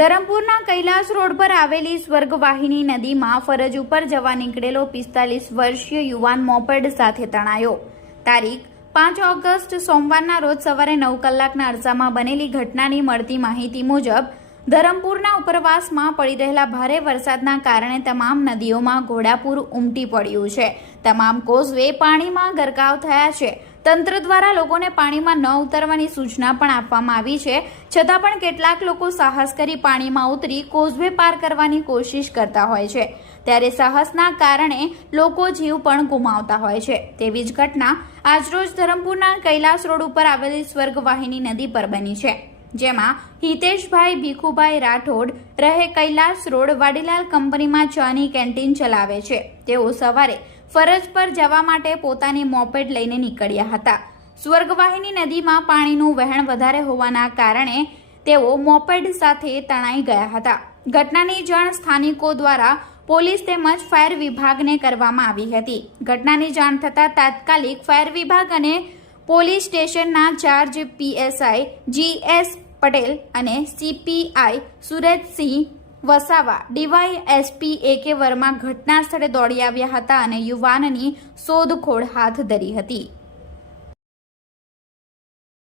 ધરમપુરના Kailash road પર આવેલી સ્વર્ગવાહિની નદીમાં ફરજ ઉપર જવા નીકળેલો 45 વર્ષીય યુવાન મોપેડ સાથે તણાયો। તારીખ 5 ઓગસ્ટ સોમવારના રોજ સવારે 9 કલાકના અરસામાં બનેલી ઘટનાની મળતી માહિતી મુજબ ધરમપુરના ઉપરવાસમાં પડી રહેલા ભારે વરસાદના કારણે તમામ નદીઓમાં ઘોડાપૂર ઉમટી પડ્યું છે। તમામ કોઝવે પાણીમાં ગરકાવ થયા છે। તંત્ર દ્વારા લોકોને પાણીમાં ન ઉતરવાની સૂચના પણ આપવામાં આવી છે, છતાં પણ કેટલાક લોકો સાહસ કરી પાણીમાં ઉતરી કોઝવે પાર કરવાની કોશિશ કરતા હોય છે, ત્યારે સાહસના કારણે લોકો જીવ પણ ગુમાવતા હોય છે। તેવી જ ઘટના આજરોજ ધરમપુરના કૈલાસ રોડ ઉપર આવેલી સ્વર્ગવાહિની નદી પર બની છે, જેમાં હિતેશભાઈ ભીખુભાઈ રાઠોડ રહે કૈલાસ રોડ વાડીલાલ કંપનીમાં ચાની કેન્ટીન ચલાવે છે। તેઓ સવારે ફરજ પર જવા માટે પોતાની મોપેડ લઈને નીકળ્યા હતા। સ્વર્ગવાહિની નદીમાં પાણીનું વહેણ વધારે હોવાના કારણે તેઓ મોપેડ સાથે તણાઈ ગયા હતા। ઘટનાની જાણ સ્થાનિકો દ્વારા પોલીસ તેમજ ફાયર વિભાગને કરવામાં આવી હતી। ઘટનાની જાણ થતાં તાત્કાલિક ફાયર વિભાગ અને પોલીસ સ્ટેશનના ચાર્જ પીએસઆઈ GS પટેલ અને CPI Sureshsinh Vasava DYSP AK Verma ઘટના સ્થળે દોડી આવ્યા હતા અને યુવાનની શોધખોળ હાથ ધરી હતી।